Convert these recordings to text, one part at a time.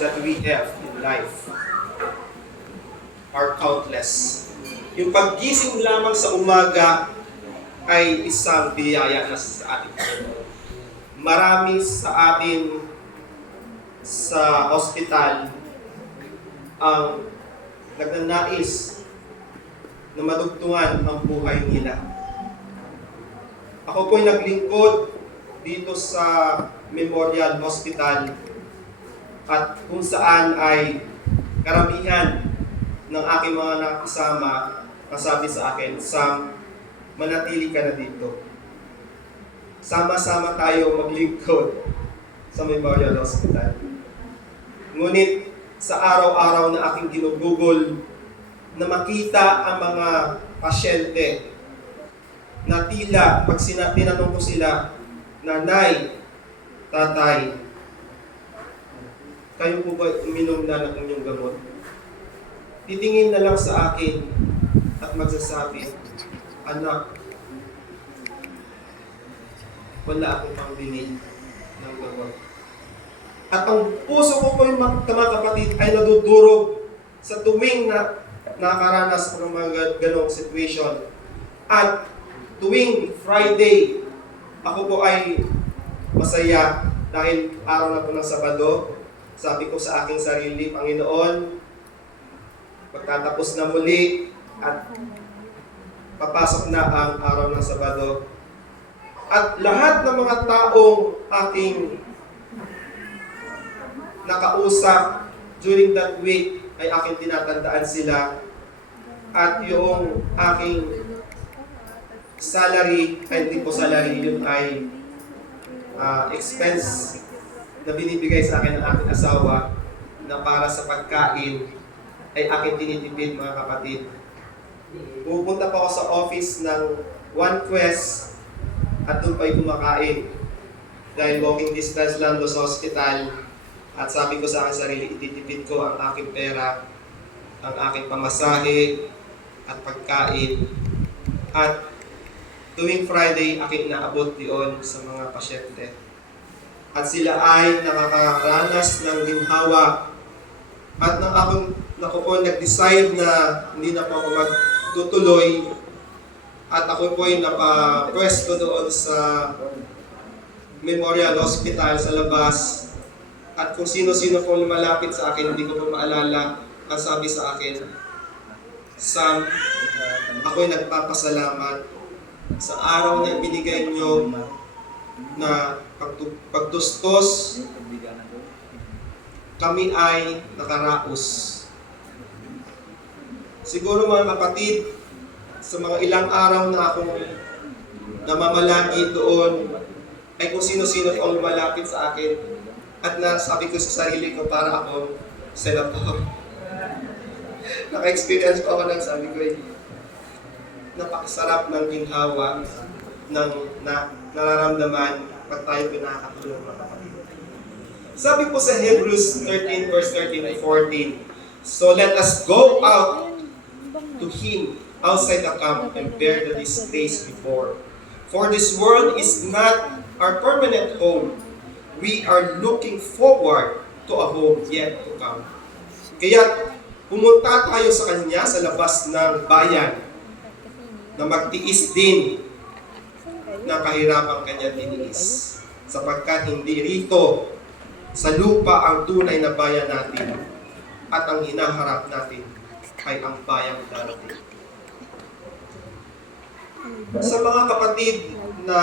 that we have in life are countless. Yung paggising lamang sa umaga ay isang biyaya na sa ating Panginoon. Marami sa atin sa ospital ang nagnanais na madugtungan ang buhay nila. Ako po'y naglingkod dito sa Memorial Hospital at kung saan ay karamihan ng aking mga nakasama ang sabi sa akin, Sam, manatili ka na dito. Sama-sama tayo maglingkod sa Memorial Hospital. Ngunit sa araw-araw na aking ginugugol na makita ang mga pasyente na tila pag tinanong ko sila, nanay, tatay, kayo po ba uminom na ng inyong gamot? Titingin na lang sa akin at magsasabi, anak, wala akong pambili ng gamot. At ang puso ko po yung mga kapatid ay nadudurog sa tuwing na nakaranas ng mga ganong situation. At tuwing Friday, ako po ay masaya dahil araw na po ng Sabado. Sabi ko sa aking sarili, Panginoon, magtatapos na muli at papasok na ang araw ng Sabado. At lahat ng mga taong aking nakausap during that week ay aking tinatandaan sila at yung aking salary, ay hindi po salary, yun ay expense na binibigay sa akin ng aking asawa na para sa pagkain ay aking tinitipid, mga kapatid. Pupunta pa ako sa office ng One Quest at doon pa'y kumakain dahil walking distance lang doon sa hospital. At sabi ko sa aking sarili, ititipid ko ang aking pera, ang aking pamasahe at pagkain. At tuwing Friday, aking inaabot diyon sa mga pasyente. At sila ay nakakaranas ng ginhawa. At nang ako po nag-decide na hindi na po ako magtutuloy, at ako po ay napapwesto doon sa Memorial Hospital sa labas. At kung sino-sino po lumalapit sa akin, hindi ko po maalala, ang sabi sa akin, Sam, ako'y nagpapasalamat sa araw na binigay nyo na pagtustos, kami ay nakaraos. Siguro mga kapatid, sa mga ilang araw na akong namamalagi doon, ay kung sino-sino po lumalapit sa akin, at nasabi ko sa sarili ko, para ako senator. Naka-experience ko ako ng sabi ko, napakasarap ng ginhawa ng nararamdaman pag tayo pinakatulong, mga kapatid. Sabi po sa Hebrews 13 verse 13 and 14, so let us go out to Him outside the camp and bear the disgrace before. For this world is not our permanent home. We are looking forward to a home yet to come. Kaya pumunta tayo sa Kanya sa labas ng bayan na magtiis din ng kahirapang Kanya tiniis. Sapagkat hindi rito sa lupa ang tunay na bayan natin at ang hinaharap natin ay ang bayang darating. Sa mga kapatid na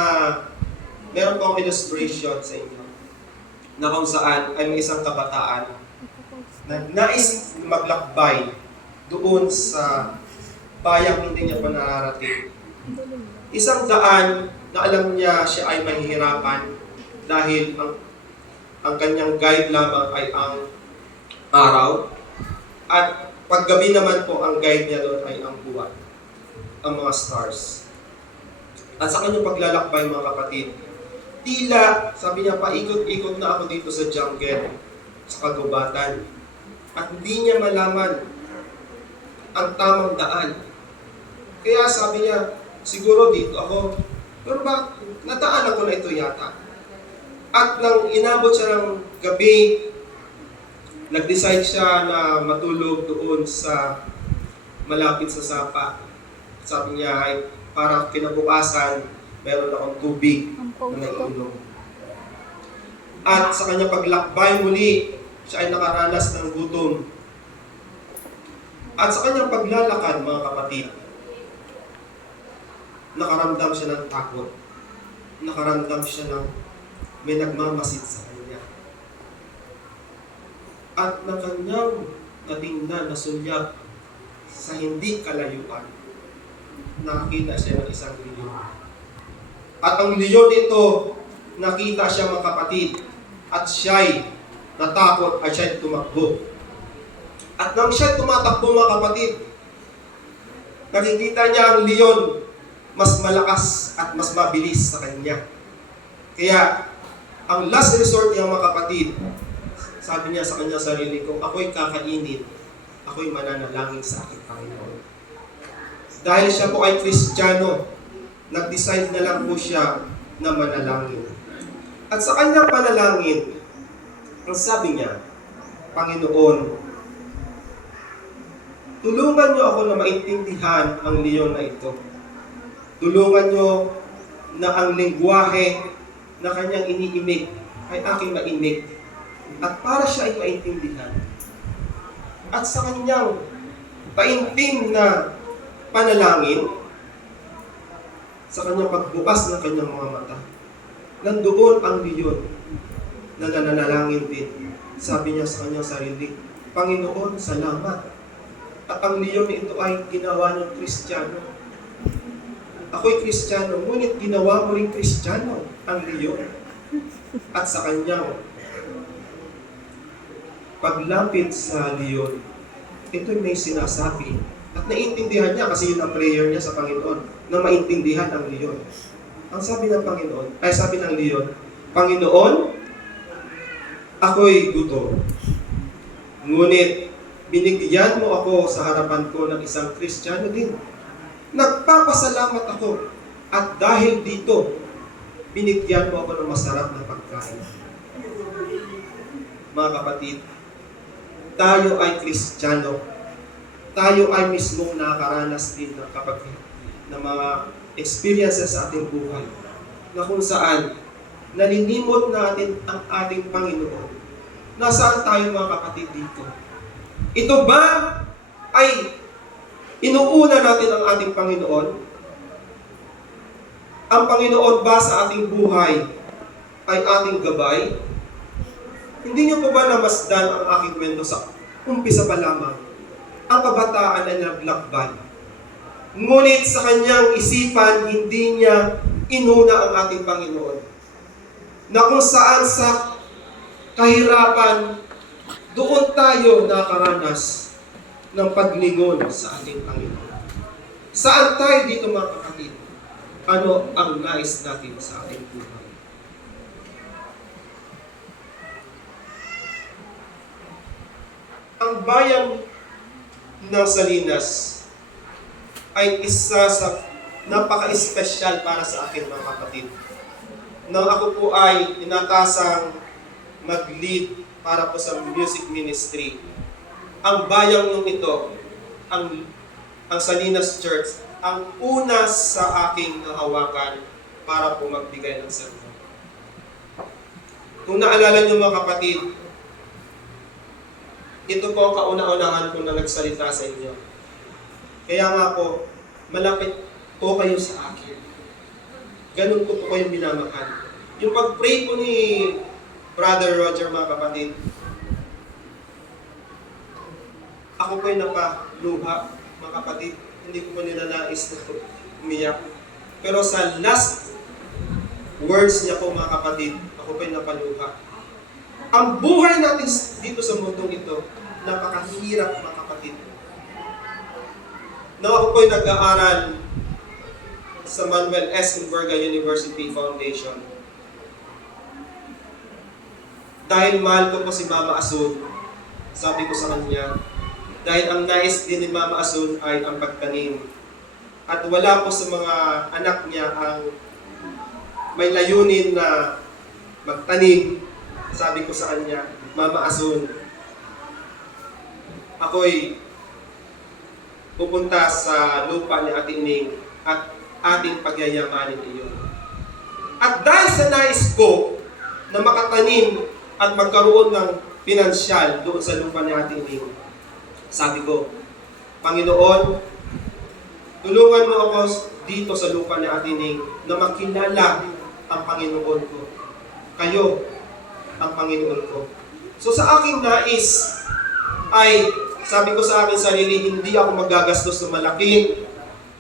meron pong illustration sa inyo na kung saan ay may isang kabataan na nais maglakbay doon sa bayang hindi niya pa nararating. Isang daan na alam niya siya ay mahihirapan dahil ang kanyang guide lamang ay ang araw at paggabi naman po ang guide niya doon ay ang buwan, ang mga stars. At sa kanyang paglalakbay, mga kapatid, tila, sabi niya, paikot-ikot na ako dito sa jungle, sa kagubatan. At hindi niya malaman ang tamang daan. Kaya sabi niya, siguro dito ako, pero bakit? Nataan ako na ito yata. At nang inabot siya ng gabi, Nag-decide siya na matulog doon sa malapit sa sapa. Sabi niya ay para kinabukasan, meron akong tubig na naiinom. At sa kanya paglakbay muli, siya ay nakaranas ng gutom. At sa kanyang paglalakad, mga kapatid, nakaramdam siya ng takot. Nakaramdam siya ng may nagmamasid sa kanya. At na kanyang natingnan, nasulyap sa hindi kalayuan, nakakita siya ng isang leyon. At ang leyon ito, nakita siya, mga kapatid, at siya'y natakot at siya'y tumakbo. At nang siya'y tumatakbo, mga kapatid, nakikita niya ang leyon mas malakas at mas mabilis sa kanya. Kaya, ang last resort niya, mga kapatid, sabi niya sa kanya sarili, kung ako'y kakainin, ako'y mananalangin sa aking Panginoon. Dahil siya po ay Kristiyano, nag-decide na lang po siya na manalangin. At sa kanyang panalangin, ang sabi niya, Panginoon, tulungan niyo ako na maintindihan ang leyon na ito. Tulungan niyo na ang lengguwahe na kanyang iniimik ay aking maimik. At para siya ay maintindihan. At sa kanyang taimtim na panalangin, sa kanyang pagbukas ng kanyang mga mata, nandoon ang leyon na nananalangin din. Sabi niya sa kanyang sarili, Panginoon, salamat. At ang leyon ito ay ginawa niyang Kristiyano. Ako'y Kristiyano, ngunit ginawa mo rin Kristiyano ang leyon. At sa kanyang paglapit sa leyon, ito'y may sinasabi. At naiintindihan niya kasi yun ang prayer niya sa Panginoon, na maintindihan ang leyon. Ang sabi ng Panginoon, ay sabi ng leyon, Panginoon, ako'y gutom. Ngunit, binigyan mo ako sa harapan ko ng isang Kristiyano din. Nagpapasalamat ako. At dahil dito, binigyan mo ako ng masarap na pagkain. Mga kapatid, tayo ay Kristiyano. Tayo ay mismong nakakaranas din ng mga experiences sa ating buhay na kung saan naninimot natin ang ating Panginoon. Nasaan tayo, mga kapatid, dito? Ito ba ay inuuna natin ang ating Panginoon? Ang Panginoon ba sa ating buhay ay ating gabay? Hindi niyo po ba namasdan ang aking kwento sa umpisa pa lamang? Ang kabataan ay naglakbay. Ngunit sa kanyang isipan, hindi niya inuna ang ating Panginoon. Na kung saan sa kahirapan, doon tayo nakaranas ng paglingon sa ating Panginoon. Saan tayo dito, mga kapatid? Ano ang nais natin sa ating buhay? Ang bayan ng Salinas ay isa sa napaka-espesyal para sa akin, mga kapatid. Nang ako po ay inatasang mag-lead para po sa music ministry, ang bayang nung ito, ang Salinas Church, ang una sa aking nahawakan para po magbigay ng sermon. Kung naalala niyo, mga kapatid, ito po ang kauna-unahan ko na nagsalita sa inyo. Kaya nga po, malapit po kayo sa akin. Ganun po kayo minamahal. Yung pag-pray po ni Brother Roger, mga kapatid, ako po'y napaluha, mga kapatid. Hindi ko po ninanais na umiyak. Pero sa last words niya po, mga kapatid, ako po'y napaluha. Ang buhay natin dito sa mundong ito, napakahirap, mga kapatid. Nang ako po'y nag-aaral sa Manuel S. Enverga University Foundation, dahil mahal ko po si Mama Asun, sabi ko sa kanya, dahil ang nais din ni Mama Asun ay ang pagtanim. At wala po sa mga anak niya ang may layunin na magtanim. Sabi ko sa kanya, Mama Asun, ako'y pupunta sa lupa ni Ate Ining at ating pagyayamanin iyon. At dahil sa nais ko na makatanim at magkaroon ng pinansyal doon sa lupa ni Ate Ining, sabi ko, Panginoon, tulungan mo ako dito sa lupa ni Ate Ining na makilala ang Panginoon ko. Kayo ang Panginoon ko. So sa aking nais ay, sabi ko sa aking sarili, hindi ako magagastos ng malaki.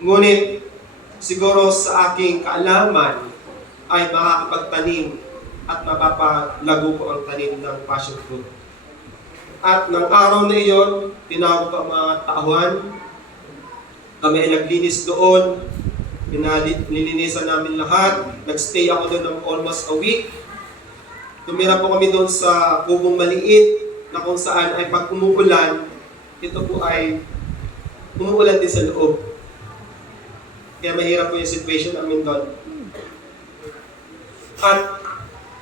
Ngunit, siguro sa aking kaalaman ay makakapagtanim at mapapalago ko ang tanim ng passion fruit. At ng araw na iyon, tinawag ko ang mga tauhan. Kami ay naglinis doon. Nilinisan namin lahat. Nagstay ako doon ng almost a week. Tumira po kami doon sa kubong maliit na kung saan ay pag umuulan, ito po ay umuulan din sa loob. Kaya mahirap po yung situation namin doon. At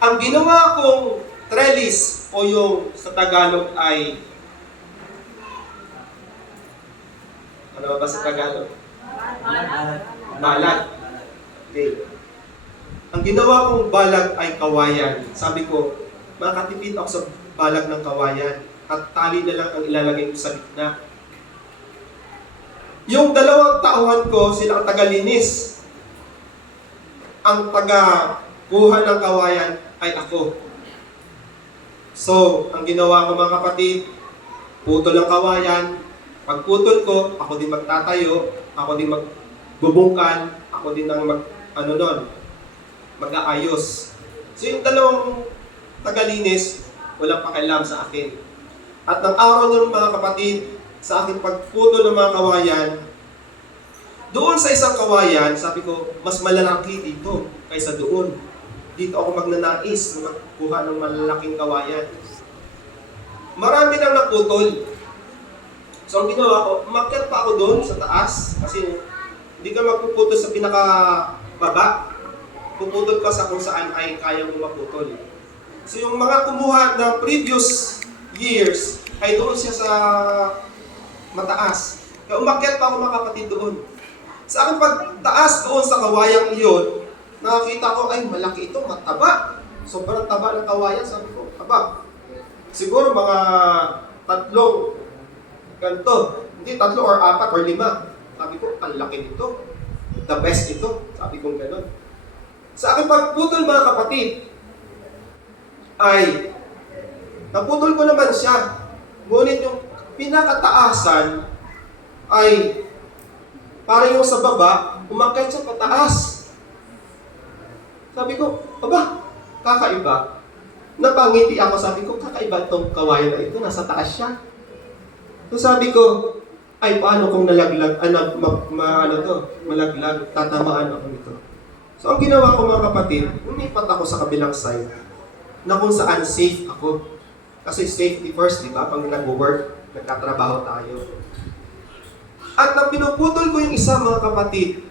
ang ginawa kong trellis o yung sa Tagalog ay ano ba sa Tagalog? Balag. Okay. Ang ginawa kong balag ay kawayan. Sabi ko, makatipid ako sa balag ng kawayan at tali na lang ang ilalagay ko sa gitna. Yung dalawang tauhan ko, sila ang tagalinis. Ang taga-kuha ng kawayan ay ako. So, ang ginawa ko mga kapatid, putol ang kawayan. Pag putol ko, ako din magtatayo, ako din magbubungkan, ako din ang mag-aayos. So yung dalawang tagalinis, walang pakialam sa akin. At ng araw nun mga kapatid, sa aking pagputol ng mga kawayan, doon sa isang kawayan, sabi ko, mas malalaki dito kaysa doon. Dito ako magnanais na magkuha ng malalaking kawayan. Marami nang naputol. So ang ginawa ko, umakyat pa ako doon sa taas, kasi hindi ka magpuputol sa pinakababa. Puputol ka sa kung saan ay kaya mo maputol. So yung mga kumuha ng previous years, ay doon siya sa mataas. Kaya umakyat pa ako mga kapatid doon. Sa aking pagtaas doon sa kawayang iyon, nakakita ko, ay malaki ito, mataba. Sobrang taba ng kawayan, sabi ko, taba. Siguro mga 3 ganito. Hindi 3 or 4 or 5. Sabi ko, ang laki nito. The best ito. Sabi ko gano'n. Sa aking pagputol mga kapatid, ay naputol ko naman siya. Ngunit yung pinakataasan ay parang yung sa baba, umakyat siya pataas. Sabi ko, aba, kakaiba. Napangiti ako, sabi ko, kakaiba itong kawayan na ito, nasa taas siya. So sabi ko, ay paano kung nalaglag, malaglag, tatamaan ako nito. So ang ginawa ko mga kapatid, lumipat ako sa kabilang side, na kung saan safe ako. Kasi safety first, di ba? Pag nag-work, nagtatrabaho tayo. At nang pinuputol ko yung isa mga kapatid,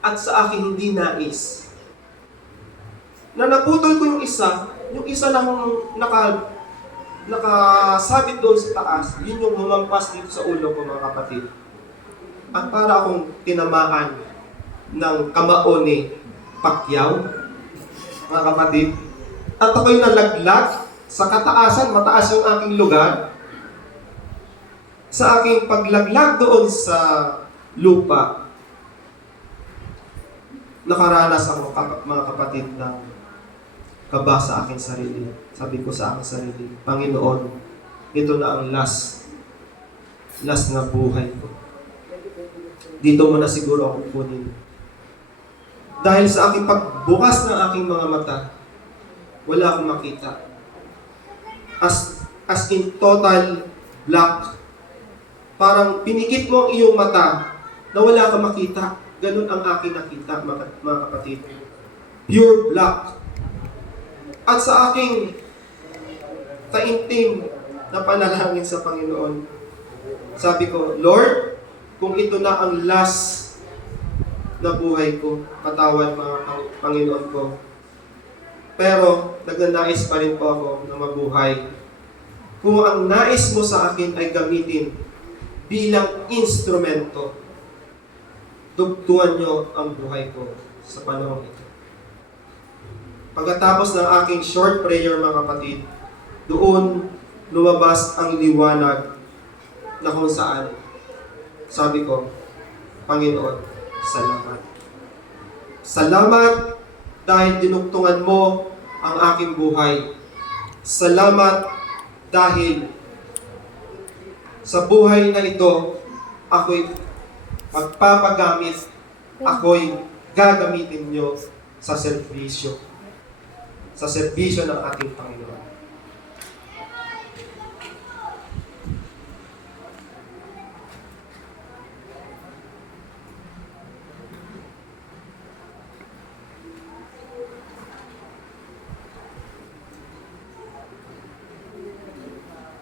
at sa akin hindi nais, na naputol ko yung isa lang nakasabit doon sa taas, yun yung humampas dito sa ulo ko mga kapatid. At para akong tinamaan ng kamao ni Pacquiao, mga kapatid. At ako'y nalaglag sa kataasan, mataas yung aking lugar. Sa aking paglaglag doon sa lupa, nakaranas ako mga kapatid ng kaba sa aking sarili. Sabi ko sa aking sarili, Panginoon, ito na ang last na buhay ko. Dito mo na siguro ako kunin. Dahil sa aking pagbukas ng aking mga mata, wala akong makita. As in total black. Parang pinikit mo ang iyong mata na wala kang makita. Ganun ang aking nakita, mga kapatid. Pure black. At sa aking taimtim na panalangin sa Panginoon, sabi ko, Lord, kung ito na ang last na buhay ko, patawad mga Panginoon ko. Pero, nagnanais pa rin po ako na mabuhay kung ang nais mo sa akin ay gamitin bilang instrumento, dugtungan niyo ang buhay ko sa panahon ito. Pagkatapos ng aking short prayer, mga kapatid, doon lumabas ang liwanag na kung saan sabi ko, Panginoon, salamat. Salamat dahil dinuktungan mo ang aking buhay. Salamat dahil sa buhay na ito, ako'y magpapagamit, ako'y gagamitin nyo sa serbisyo ng ating Panginoon.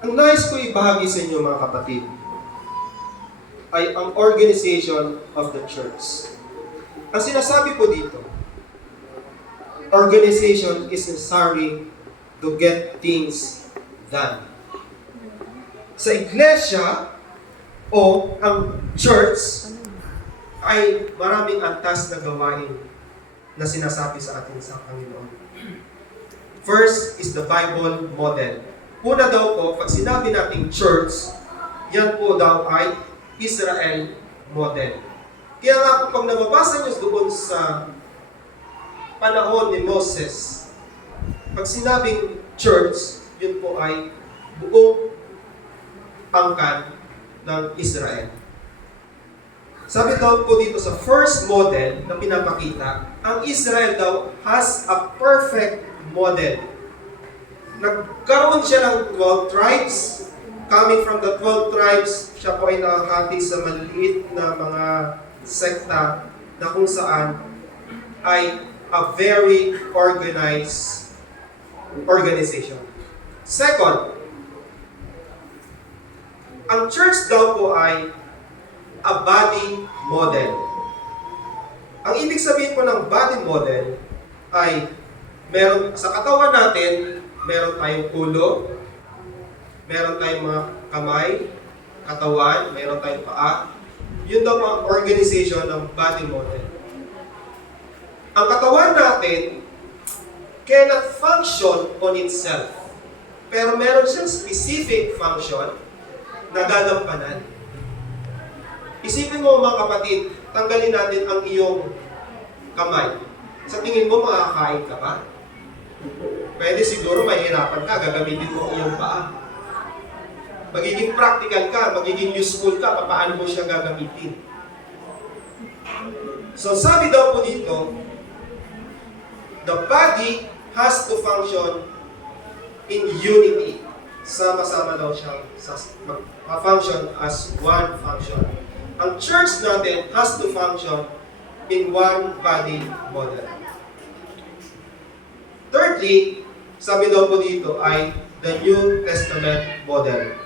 Ang nais ko ibahagi sa inyo, mga kapatid, ay ang organization of the church. Ang sinasabi po dito, organization is necessary to get things done. Sa iglesia o ang church ay maraming antas na gawain na sinasabi sa atin sa Panginoon. First is the Bible model. Una daw po, pag sinabi nating church, yan po daw ay Israel model. Kaya nga po, pag nababasa niyo doon sa panahon ni Moses, pag sinabing church, yun po ay buong pangkat ng Israel. Sabi daw po dito sa first model na pinapakita, ang Israel daw has a perfect model. Nagkaroon siya ng 12 tribes. Coming from the 12 tribes, siya po ay nakahati sa maliit na mga sekta na kung saan ay a very organized organization. Second, ang church daw po ay a body model. Ang ibig sabihin po ng body model ay meron sa katawan natin, meron tayong ulo, meron tayong mga kamay, katawan, meron tayong paa. Yun daw ang organization ng body model. Ang katawan natin cannot function on itself. Pero meron siyang specific function na gagampanan. Isipin mo, mga kapatid, tanggalin natin ang iyong kamay. Sa tingin mo, makakain ka ba? Pwede siguro mahirapan ka, gagamitin mo ang iyong paa. Magiging practical ka, magiging useful ka, paano mo siya gagamitin. So sabi daw po dito, the body has to function in unity. Sama-sama daw siya function as one function. Ang church natin has to function in one body model. Thirdly, sabi daw po dito ay the New Testament model.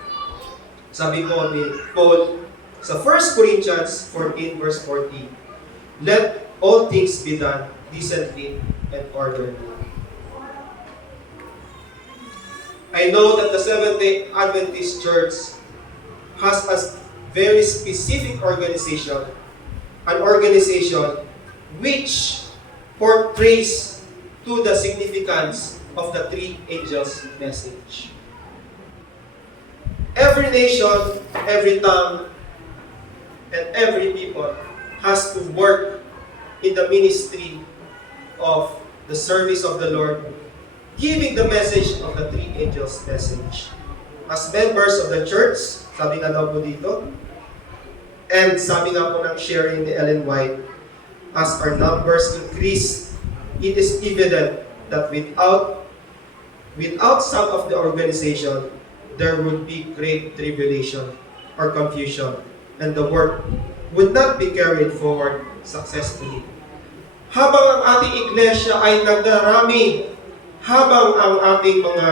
Sabi po ni Paul sa 1 Corinthians 14 verse 40, let all things be done decently and orderly. I know that the Seventh-day Adventist Church has a very specific organization, an organization which portrays to the significance of the three angels' message. Every nation, every tongue, and every people has to work in the ministry of the service of the Lord, giving the message of the three angels' message. As members of the church, sabi nga daw po dito, and sabi nga po ng sharing ni Ellen White, as our numbers increase, it is evident that without some of the organization, there would be great tribulation or confusion, and the work would not be carried forward successfully. Habang ang ating iglesia ay nagdarami, habang ang ating mga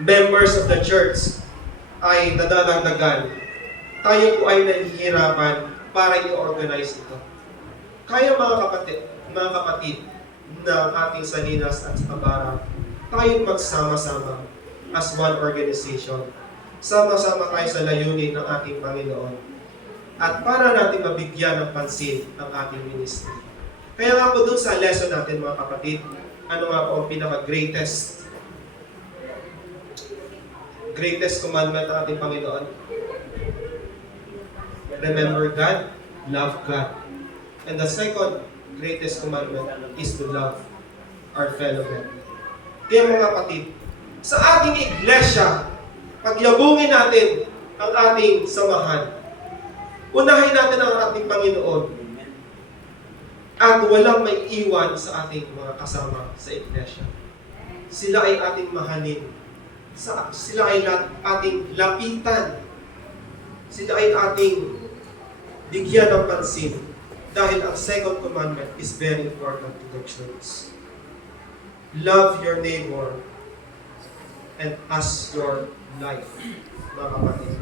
members of the church ay nadadagdagan, tayo po ay nahihirapan para i-organize ito. Kaya mga kapatid ng ating Salinas at Sabara, tayong magsama-sama as one organization. Sama-sama tayo sa layunin ng ating Panginoon. At para natin mabigyan ng pansin ang ating ministry. Kaya nga po dun sa lesson natin mga kapatid, ano nga po ang pinaka-greatest commandment ng ating Panginoon? Remember God, love God. And the second greatest commandment is to love our fellow men. Kaya mga kapatid, sa ating iglesia, pagyabungin natin ang ating samahan. Unahin natin ang ating Panginoon. At walang may iwan sa ating mga kasama sa iglesia. Sila ay ating mahalin. Sila ay ating lapitan. Sila ay ating bigyan ng pansin. Dahil ang second commandment is very important to the church. Love your neighbor and as your life, mga kapatid.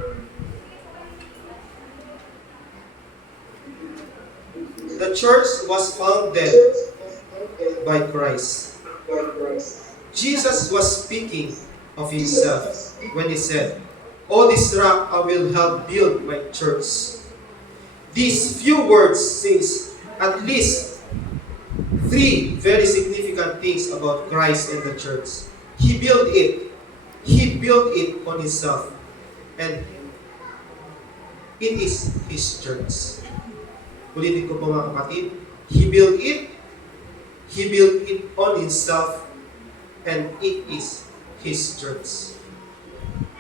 The church was founded by Christ. Jesus was speaking of himself when he said, "On this rock I will help build my church." These few words says at least three very significant things about Christ and the church. He built it. He built it on himself. And it is his church. Ulitin ko po mga kapatid. He built it. He built it on himself. And it is his church.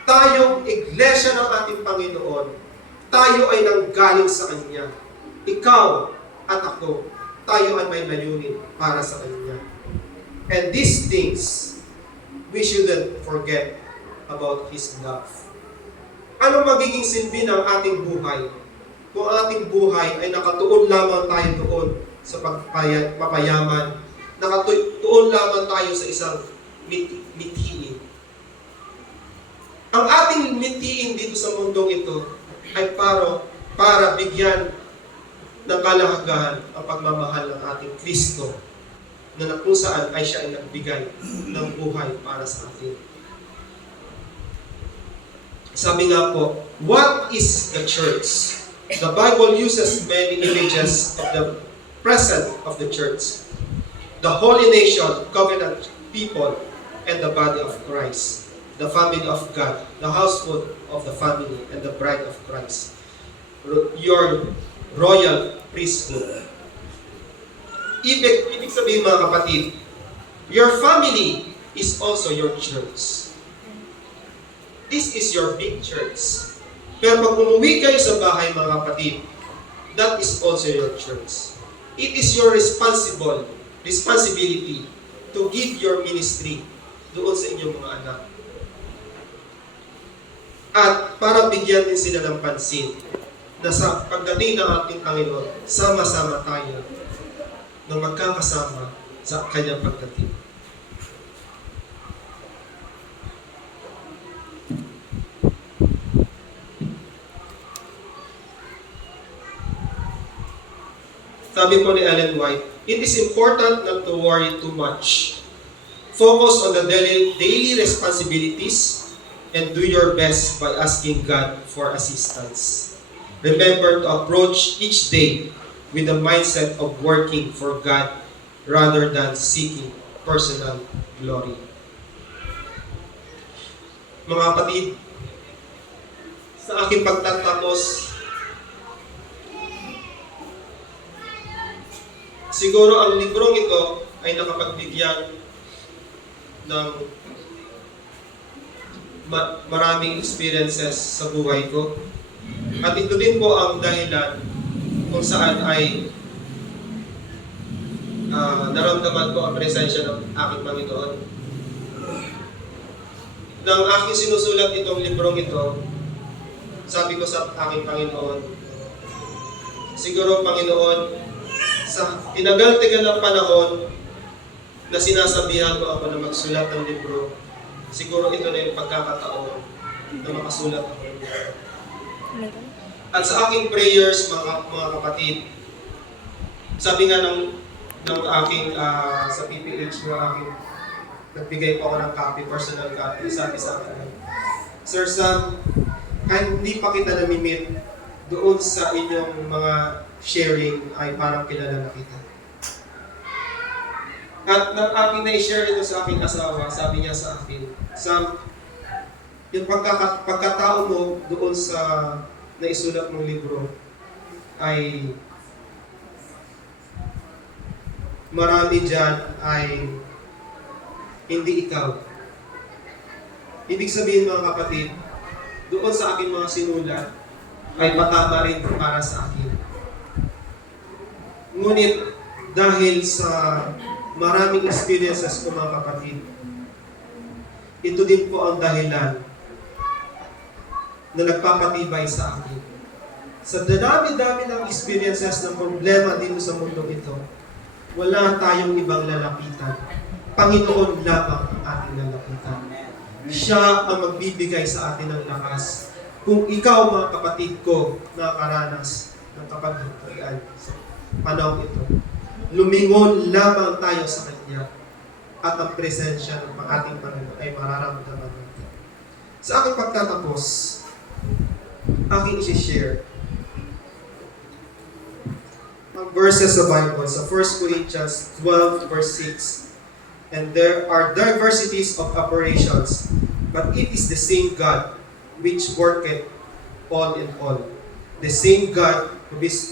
Tayong iglesia ng ating Panginoon, tayo ay nanggaling sa Kanya. Ikaw at ako, tayo ay may layunin para sa Kanya. And these things, we shouldn't forget about His love. Ano magiging silbi ng ating buhay? Kung ating buhay ay nakatuon lamang tayo doon sa papayaman, nakatuon lamang tayo sa isang mithiin. Ang ating mithiin dito sa mundong ito ay para bigyan ng kalahagahan ang pagmamahal ng ating Kristo na kung saan ay siya ay nagbigay ng buhay para sa atin. Sabi nga po, what is the church? The Bible uses many images of the present of the church. The holy nation, covenant people, and the body of Christ. The family of God, the household of the family, and the bride of Christ. Your royal priesthood. Ibig sabihin mga kapatid, your family is also your church. This is your big church. Pero pag umuwi kayo sa bahay mga kapatid, that is also your church. It is your responsibility to give your ministry doon sa inyong mga anak. At para bigyan din sila ng pansin na sa pagdating ng ating Panginoon, sama-sama tayo na magkakasama sa kanyang pagdating. Sabi po ni Ellen White, it is important not to worry too much. Focus on the daily responsibilities and do your best by asking God for assistance. Remember to approach each day with the mindset of working for God rather than seeking personal glory. Mga kapatid, sa aking pagtatapos, siguro ang librong ito ay nakapagbigyan ng maraming experiences sa buhay ko. At ito din po ang dahilan kung saan ay naramdaman ko ang presensya ng aking Panginoon. Nang aking sinusulat itong librong ito, sabi ko sa aking Panginoon, siguro Panginoon, sa tinagal-tagal ng panahon na sinasabihan ko ako na magsulat ng libro, siguro ito na yung pagkakataon na makasulat ako. At sa aking prayers, mga kapatid, sabi nga ng aking sa PPH ng aking Nagbigay po ako ng copy, personal copy. Sabi sa akin, Sir Sam, kahit hindi pa kita namimit, doon sa inyong mga sharing ay parang kilala na kita. At nang aking na-share ito sa aking asawa, sabi niya sa akin, Sam, yung pagkatao mo doon sa naisulat mong libro ay marami dyan ay hindi ikaw. Ibig sabihin mga kapatid, doon sa aking mga sinulat ay patama rin para sa akin. Ngunit dahil sa maraming experiences ko mga kapatid, ito din po ang dahilan na nagpapatibay sa akin. Sa dami-dami ng experiences ng problema dito sa mundo ito, wala tayong ibang lalapitan. Panginoon lamang ang ating lalapitan. Siya ang magbibigay sa atin ng lakas. Kung ikaw, mga kapatid ko, nakakaranas ng kapaghinturian sa panahon ito, lumingon lamang tayo sa Kanya at ang presensya ng ating Panginoon ay mararamdaman natin. Sa aking pagtatapos, aking isi-share ang verses sa Bible sa 1 Corinthians 12 verse 6. And there are diversities of operations, but it is the same God which worketh all in all. The same God who is